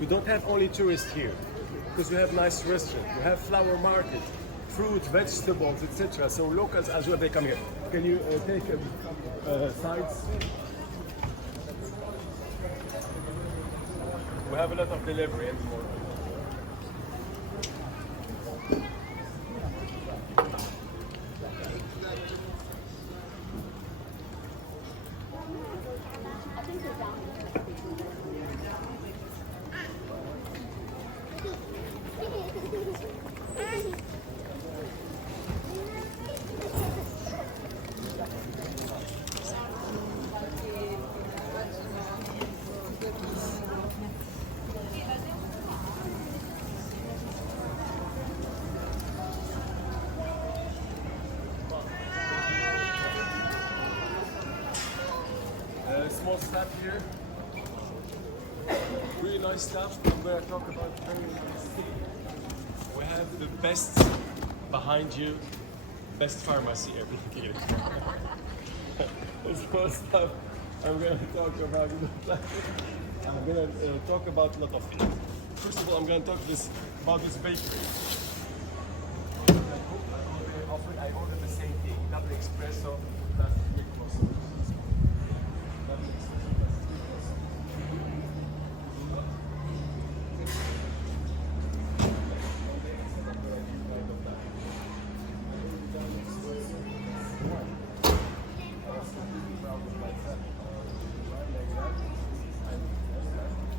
We don't have only tourists here, because we have nice restaurants, we have flower market, fruit, vegetables, etc. So locals as well, they come here. Can you take sides? We have a lot of delivery anymore. Small stop here. Really nice stuff. I'm going to talk about very nice thing. We have the best behind you, best pharmacy ever here. Small stuff. I'm going to talk about. I'm going to talk about a lot of things. First of all, I'm going to talk about this bakery. I ordered the same thing, double espresso, plus milk croissant.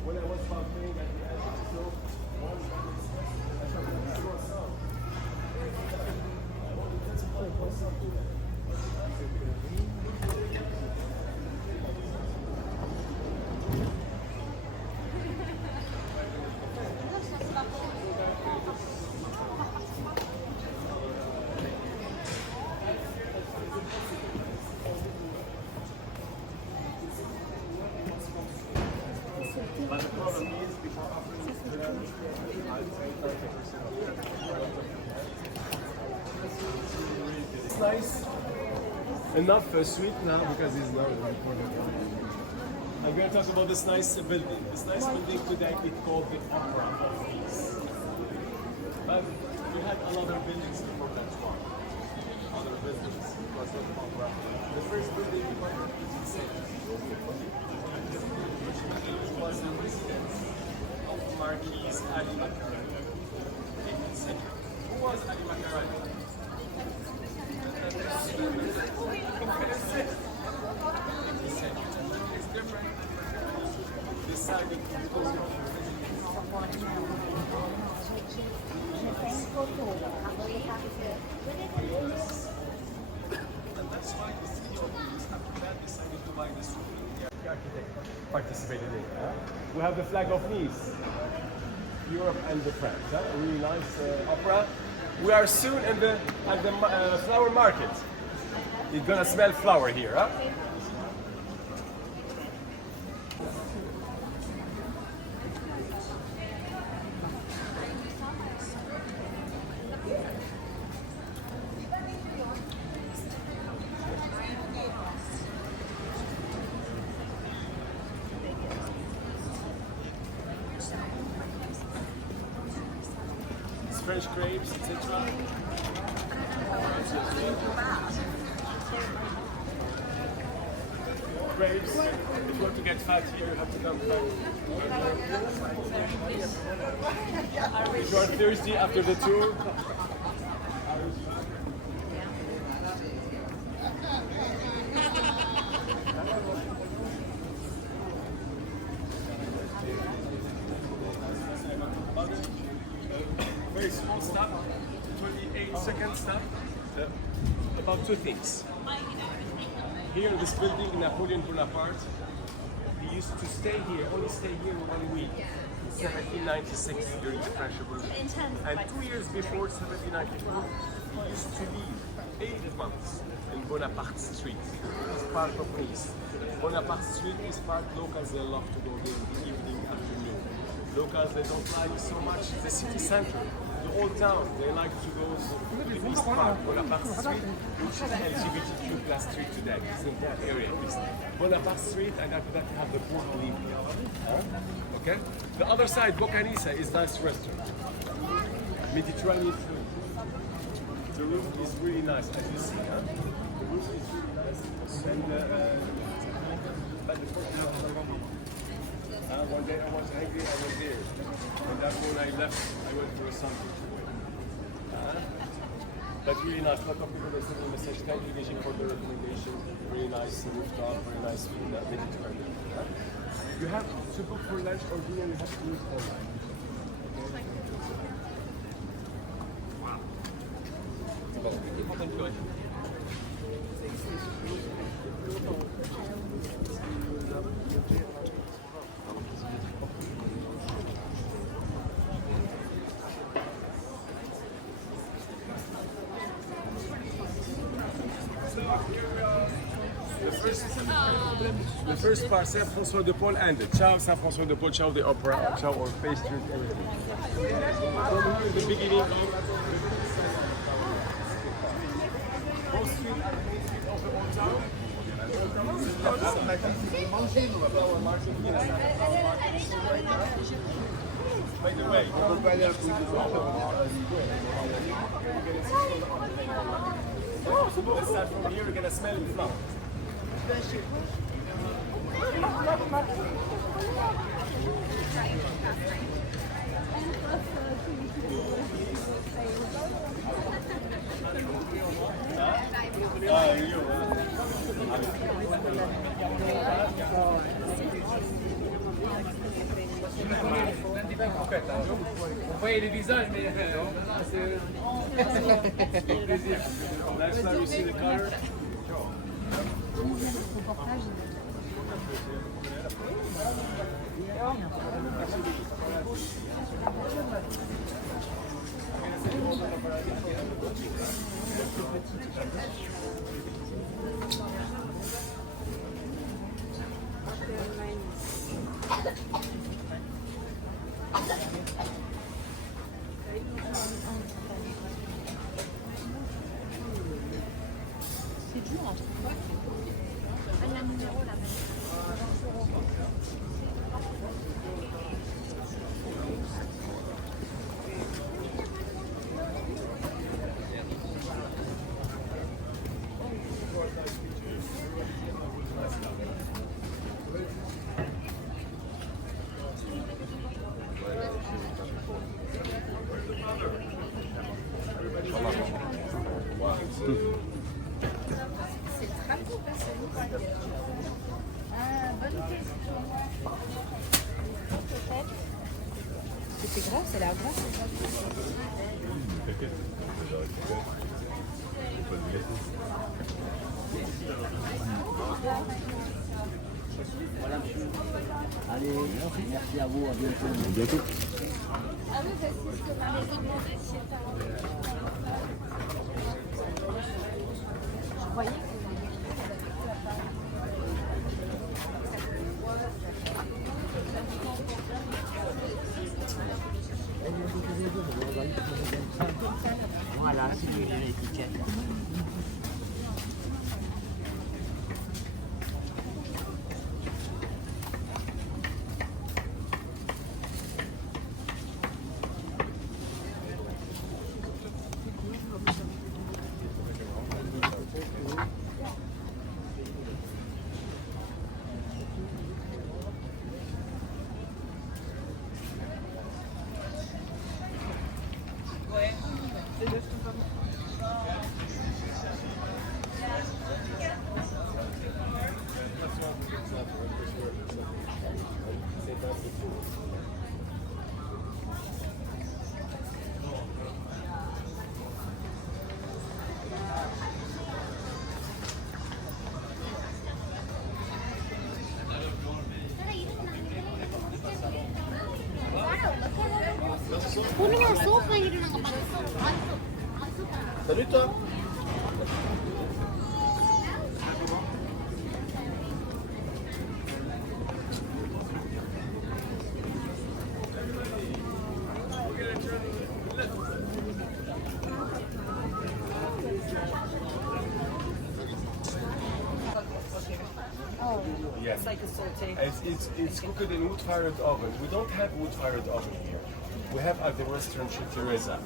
When I was playing at the show, but the problem is before it's nice enough sweet now because it's not important. I'm going to talk about this nice building. This nice building today is called the Opera of Nice. But we had a lot of buildings before that one. Other buildings was not the Opera. The first building we went to was the residence of Marquis Ali Makarani. Who was Ali Makarani? It's different. Decided to go. And that's why the city of Nice after that decided to buy this room. The architect participated in it. We have the flag of Nice, Europe and the France. A really nice opera. We are soon at the flower market. You're gonna smell flower here, huh? French grapes, etc. Grapes. If you want to get fat here, you have to come back. If you are thirsty after the tour. Very small stop, 28-second stop, about two things. Here in this building, Napoleon Bonaparte, he used to stay here, only stay here 1 week, in 1796 during the French Revolution. And 2 years before 1794, he used to live 8 months in Bonaparte Street. It was part of Nice. Bonaparte Street is part, locals, they love to go there in the evening, afternoon. Locals, they don't like so much the city center, the old town. They like to go to the East Park, Bonaparte Street, which is LGBTQ plus street today. It's in that area at least. Bonaparte Street, and after that you have the Cours. Okay? The other side, Bocanisa, is nice restaurant. Mediterranean food. The roof is really nice, as you see, huh? The roof is really nice. And but the first one day I was hungry, I went there. And then when I left, I went for something. But really nice. A lot of people they send me a message, thank you Beijing for the recommendation. Really nice rooftop, very nice food, Mediterranean. You have to book for lunch or dinner, you have to do it online. The first part, Saint-François de Paul ended. Ciao, Saint-François de Paul, ciao the opera, ciao or pastries, everything. From here, the beginning of Wall Street and Main Street of the Old Town. By the way, let's start from here, we're gonna smell the flower. On voyait les visages, mais c'est plaisir. Next time you see the color. C'est dur à trouver. Il y a un numéro là-bas. C'est gras, c'est la grasse, c'est ça. Allez, merci à vous, à bientôt. À bientôt. Ah oui, parce que ce que m'avait demandé si je croyais que... Voilà, c'est l'étiquette. Salut toi. It's like a saltine. It's cooked in wood-fired oven. We don't have wood-fired oven here. We have at the restaurant Chez Teresa.